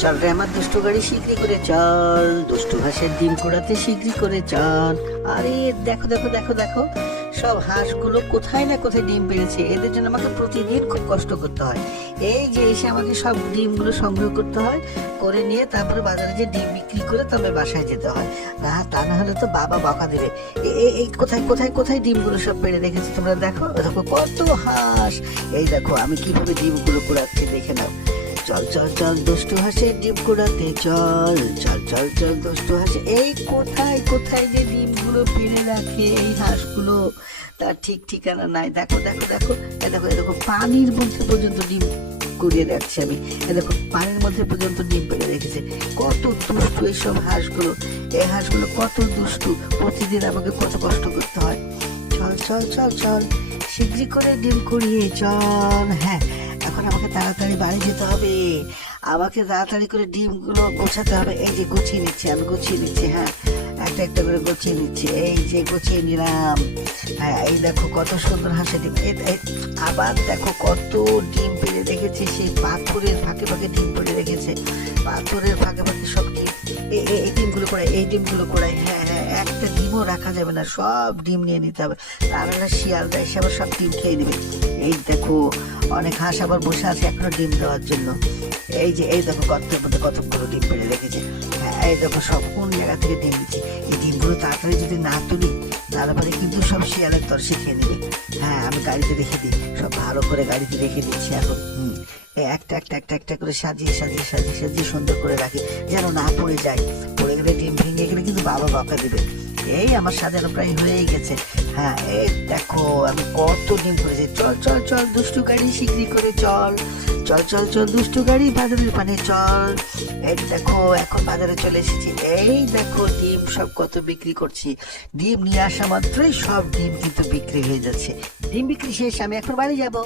চল রে আমার দুষ্টু গাড়ি শীঘ্রই করে চল, দুষ্টু হাঁসের ডিম কুড়াতে শীঘ্রই করে চল। আরে দেখো দেখো দেখো দেখো, সব হাঁসগুলো কোথায় না কোথায় ডিম পেড়েছে। এদের জন্য আমাকে প্রতিদিন খুব কষ্ট করতে হয়। এই যে এসে আমাকে সব ডিমগুলো সংগ্রহ করতে হয়, করে নিয়ে তারপরে বাজারে যে ডিম বিক্রি করে তবে বাসায় যেতে হয়। না তা না হলে তো বাবা বকা দেবে। এই কোথায় কোথায় কোথায় ডিমগুলো সব পেড়ে রেখেছে তোমরা দেখো, দেখো কত হাঁস। এই দেখো আমি কিভাবে ডিমগুলো কুড়াচ্ছি, দেখে নাও। চল চল চল দুষ্টু হাঁসের ডিম কুড়াতে চল, চল চল চল দুষ্টু হাঁস। এই কোথায় কোথায় যে ডিমগুলো পেড়ে রাখে এই হাঁসগুলো, তার ঠিক ঠিকানা নাই। দেখো দেখো দেখো, এ দেখো এ দেখো পানির মধ্যে পর্যন্ত ডিম কুড়িয়ে রাখছি আমি। এ দেখো পানির মধ্যে পর্যন্ত ডিম পেড়ে রেখেছে। কত দুষ্টু এইসব হাঁসগুলো, এই হাঁসগুলো কত দুষ্টু, প্রতিদিন আমাকে কত কষ্ট করতে হয়। চল চল চল চল শীঘ্রই করে ডিম কুড়িয়ে চল। হ্যাঁ, এখন আমাকে তাড়াতাড়ি বাড়ি যেতে হবে, আমাকে তাড়াতাড়ি করে ডিমগুলো গোছাতে হবে। এই যে গুছিয়ে নিচ্ছি, আমি গুছিয়ে নিচ্ছি। হ্যাঁ, একটা একটা করে গুছিয়ে নিচ্ছি। এই যে গুছিয়ে নিলাম। হ্যাঁ, এই দেখো কত সুন্দর হাঁসের ডিম। আবার দেখো কত ডিম পেড়ে রেখেছে, সেই পাথরের ফাঁকে ফাঁকে ডিম পেড়ে রেখেছে, পাথরের ফাঁকে ফাঁকে সব ডিম। এই ডিমগুলো করাই, এই ডিমগুলো করাই। হ্যাঁ হ্যাঁ, একটা ডিমও রাখা যাবে না, সব ডিম নিয়ে নিতে হবে, তাহলে না শিয়ালটা এসে আবার সব ডিম খেয়ে নেবে। এই দেখো অনেক হাঁস আবার বসে আছে এখনো ডিম দেওয়ার জন্য। এই যে এই দেখো গর্তের মধ্যে কতগুলো ডিম পেড়ে রেখেছে। হ্যাঁ, এই দেখো সব কোন জায়গা থেকে ডিম দিচ্ছে। এই ডিমগুলো তাড়াতাড়ি যদি না তুলি তাহলে পরে কিন্তু সব শিয়ালের তরসে খেয়ে নেবে। হ্যাঁ, আমি গাড়িতে রেখে দিই, সব ভালো করে গাড়িতে রেখে দিচ্ছি এখন। এই একটা একটা একটা একটা করে সাজিয়ে সাজিয়ে সাজিয়ে সাজিয়ে সুন্দর করে রাখি, যেন না পড়ে যায়। পড়ে গেলে ডিম ভেঙে গেলে কিন্তু বাবা বকা দেবে। এই আমার সাজানো প্রায় হয়েই গেছে। হ্যাঁ, এই দেখো আমি কত ডিম করেছি। চল চল চল দুষ্টু গাড়ি শীঘ্রই করে চল, চল চল চল দুষ্টু গাড়ি বাজারের পানে চল। এই দেখো এখন বাজারে চলে এসেছি। এই দেখো ডিম সব কত বিক্রি করছি। ডিম নিয়ে আসা মাত্রই সব ডিম কিন্তু বিক্রি হয়ে যাচ্ছে। ডিম বিক্রি শেষ, আমি এখন বাড়ি যাব।